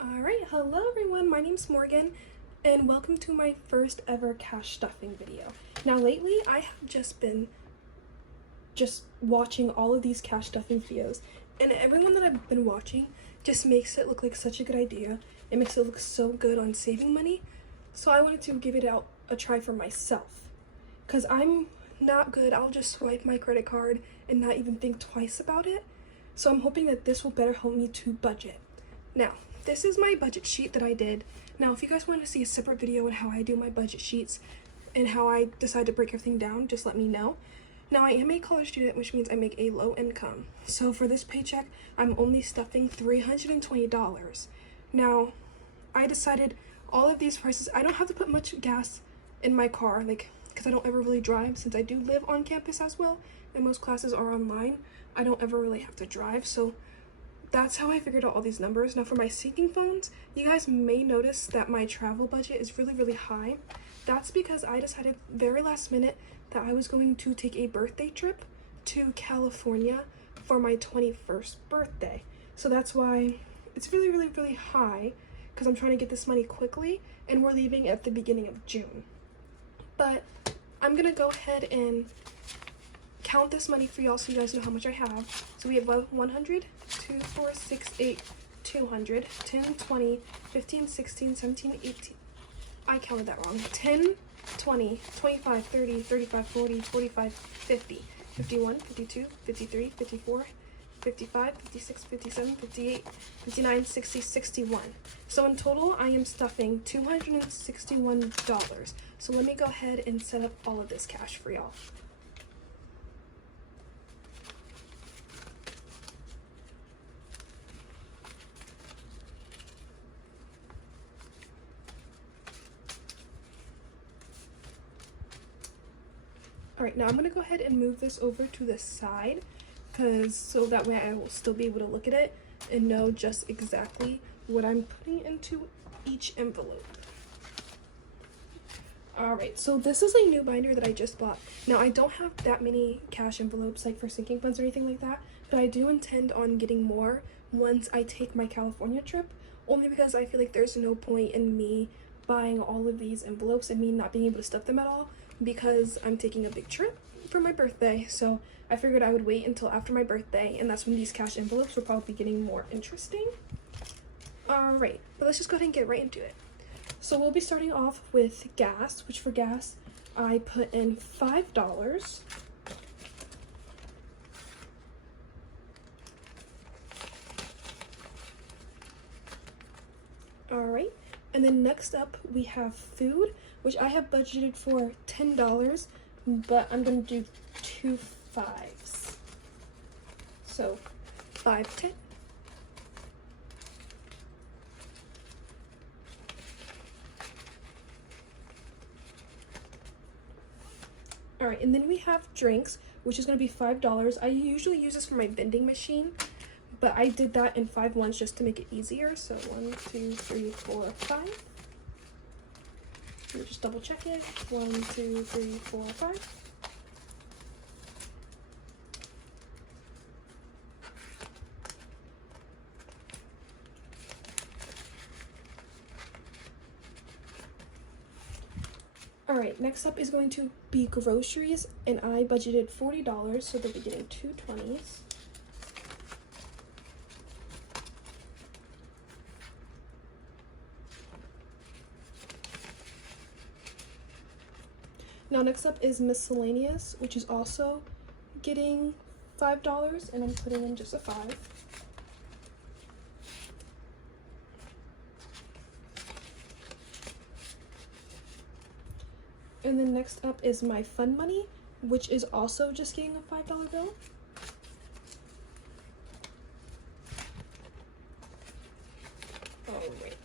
Alright, hello everyone, my name's Morgan, and welcome to my first ever cash stuffing video. Now lately, I have just been watching all of these cash stuffing videos, and everyone that I've been watching just makes it look like such a good idea. It makes it look so good on saving money, so I wanted to give it out a try for myself. Because I'm not good, I'll just swipe my credit card and not even think twice about it. So I'm hoping that this will better help me to budget. Now, this is my budget sheet that I did. Now, if you guys want to see a separate video on how I do my budget sheets and how I decide to break everything down, just let me know. Now, I am a college student, which means I make a low income. So for this paycheck, I'm only stuffing $320. Now, I decided all of these prices, I don't have to put much gas in my car, because I don't ever really drive, since I do live on campus as well, and most classes are online. I don't ever really have to drive, so that's how I figured out all these numbers. Now for my sinking funds, you guys may notice that my travel budget is really high. That's because I decided very last minute that I was going to take a birthday trip to California for my 21st birthday. So that's why it's really high, because I'm trying to get this money quickly, and we're leaving at the beginning of June. But I'm gonna go ahead and count this money for y'all so you guys know how much I have. So we have 100, 2, 4, 6, 8, 200, 10, 20, 15, 16, 17, 18. I counted that wrong. 10, 20, 25, 30, 35, 40, 45, 50, 51, 52, 53, 54, 55, 56, 57, 58, 59, 60, 61. So in total, I am stuffing $261. So let me go ahead and set up all of this cash for y'all. Alright, now I'm going to go ahead and move this over to the side, so that way I will still be able to look at it and know just exactly what I'm putting into each envelope. Alright, so this is a new binder that I just bought. Now I don't have that many cash envelopes like for sinking funds or anything like that, but I do intend on getting more once I take my California trip, only because I feel like there's no point in me buying all of these envelopes and me not being able to stuff them at all, because I'm taking a big trip for my birthday. So I figured I would wait until after my birthday, and that's when these cash envelopes will probably be getting more interesting. Alright, but let's just go ahead and get right into it. So we'll be starting off with gas, which for gas I put in $5. Alright, and then next up we have food, which I have budgeted for $10, but I'm going to do 2 5s. So 5, 10. Alright, and then we have drinks, which is going to be $5. I usually use this for my vending machine, but I did that in 5 ones just to make it easier. So 1, 2, 3, 4, 5. We'll just double check it. 1, 2, 3, 4, 5. Alright, next up is going to be groceries, and I budgeted $40, so they'll be getting 2 20s. Now next up is miscellaneous, which is also getting $5, and I'm putting in just a 5. And then next up is my fun money, which is also just getting a $5 bill. Alright.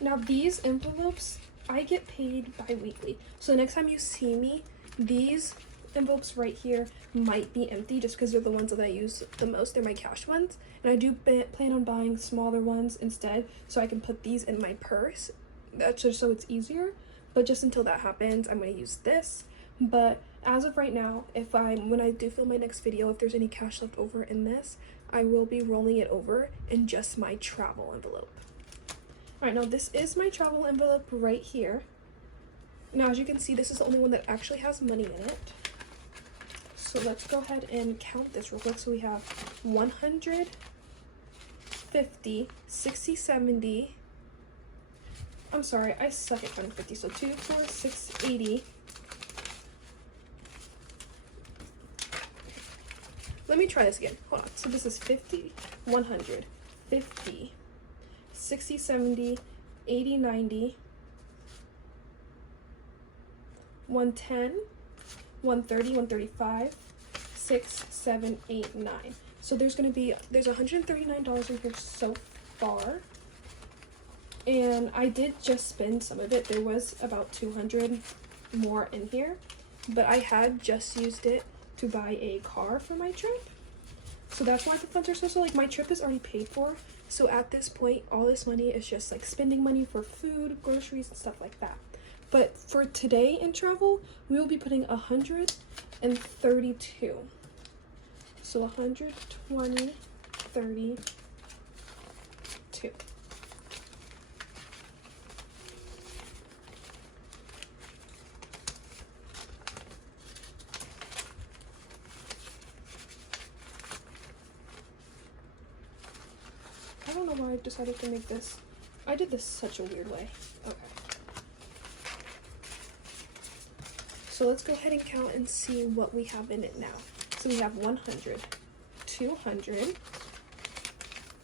Now these envelopes, I get paid bi-weekly. So next time you see me, these envelopes right here might be empty just because they're the ones that I use the most. They're my cash ones. And I do plan on buying smaller ones instead, so I can put these in my purse. That's just so it's easier. But just until that happens, I'm going to use this. But as of right now, when I do film my next video, if there's any cash left over in this, I will be rolling it over in just my travel envelope. All right, now this is my travel envelope right here. Now, as you can see, this is the only one that actually has money in it. So let's go ahead and count this real quick. So we have 100, 50, 60, 70. I'm sorry, I suck at counting 50. So 2, 4, 6, 80. Let me try this again. Hold on. So this is 50, 100, 50, 60, 70, 80, 90, 110, 130, 135, 6, 7, 8, 9. So there's $139 in here so far. And I did just spend some of it. There was about 200 more in here, but I had just used it to buy a car for my trip. So that's why the funds are so like my trip is already paid for. So at this point, all this money is just like spending money for food, groceries, and stuff like that. But for today in travel, we will be putting 132. So 120, 32. I don't know why I decided to make this. I did this such a weird way. Okay. So let's go ahead and count and see what we have in it now. So we have 100, 200,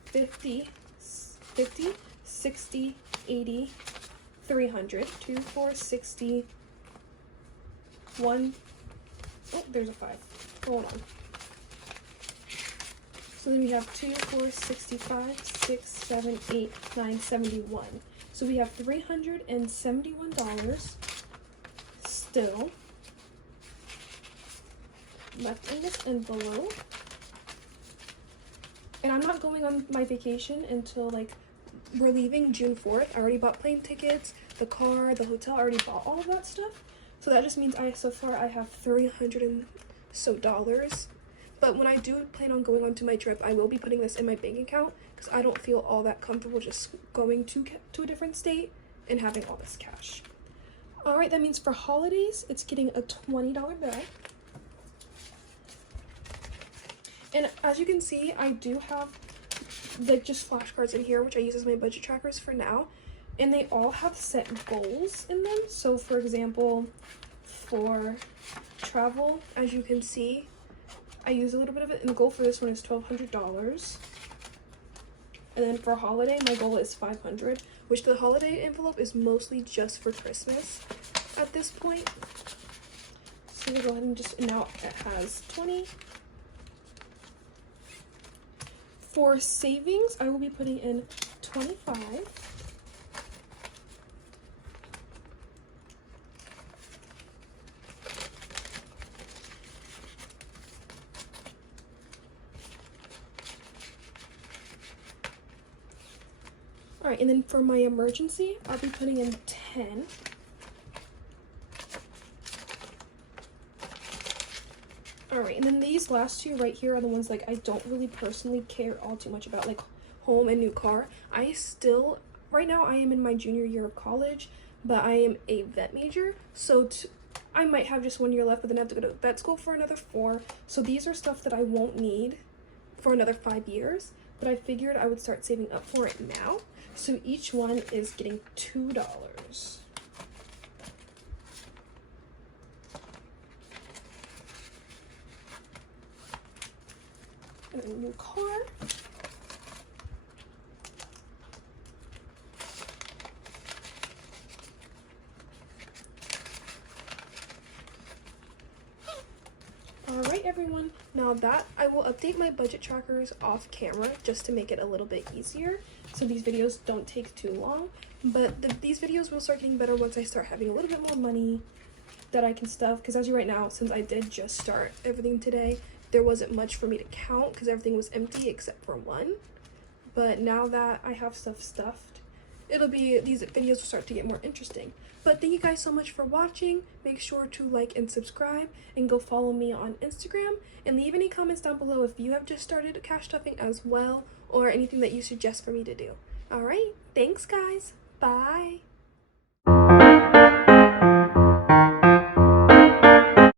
50, 60, 80, 300, 2, 4, 60, 1, oh, there's a 5. Hold on. So then we have 2, 4, 65, 6, 7, 8, 9, 71. So we have $371 still left in this envelope. And I'm not going on my vacation until like we're leaving June 4th. I already bought plane tickets, the car, the hotel. I already bought all of that stuff. So that just means so far I have $300 and so dollars. But when I do plan on going on to my trip, I will be putting this in my bank account because I don't feel all that comfortable just going to a different state and having all this cash. All right, that means for holidays, it's getting a $20 bill. And as you can see, I do have like just flashcards in here, which I use as my budget trackers for now. And they all have set goals in them. So for example, for travel, as you can see, I use a little bit of it, and the goal for this one is $1,200. And then for holiday, my goal is $500, which the holiday envelope is mostly just for Christmas at this point. So we go ahead and now it has 20. For savings, I will be putting in 25. All right, and then for my emergency, I'll be putting in 10. All right, and then these last two right here are the ones like I don't really personally care all too much about, like home and new car. Right now I am in my junior year of college, but I am a vet major, so I might have just 1 year left, but then I have to go to vet school for another 4. So these are stuff that I won't need for another 5 years, but I figured I would start saving up for it now. So each one is getting $2. And a new car. Alright everyone, now that I will update my budget trackers off camera just to make it a little bit easier so these videos don't take too long, but these videos will start getting better once I start having a little bit more money that I can stuff, because as of right now, since I did just start everything today, there wasn't much for me to count because everything was empty except for one. But now that I have stuff stuffed, these videos will start to get more interesting. But thank you guys so much for watching. Make sure to like and subscribe, and go follow me on Instagram, and leave any comments down below if you have just started cash stuffing as well, or anything that you suggest for me to do. All right, thanks guys. Bye.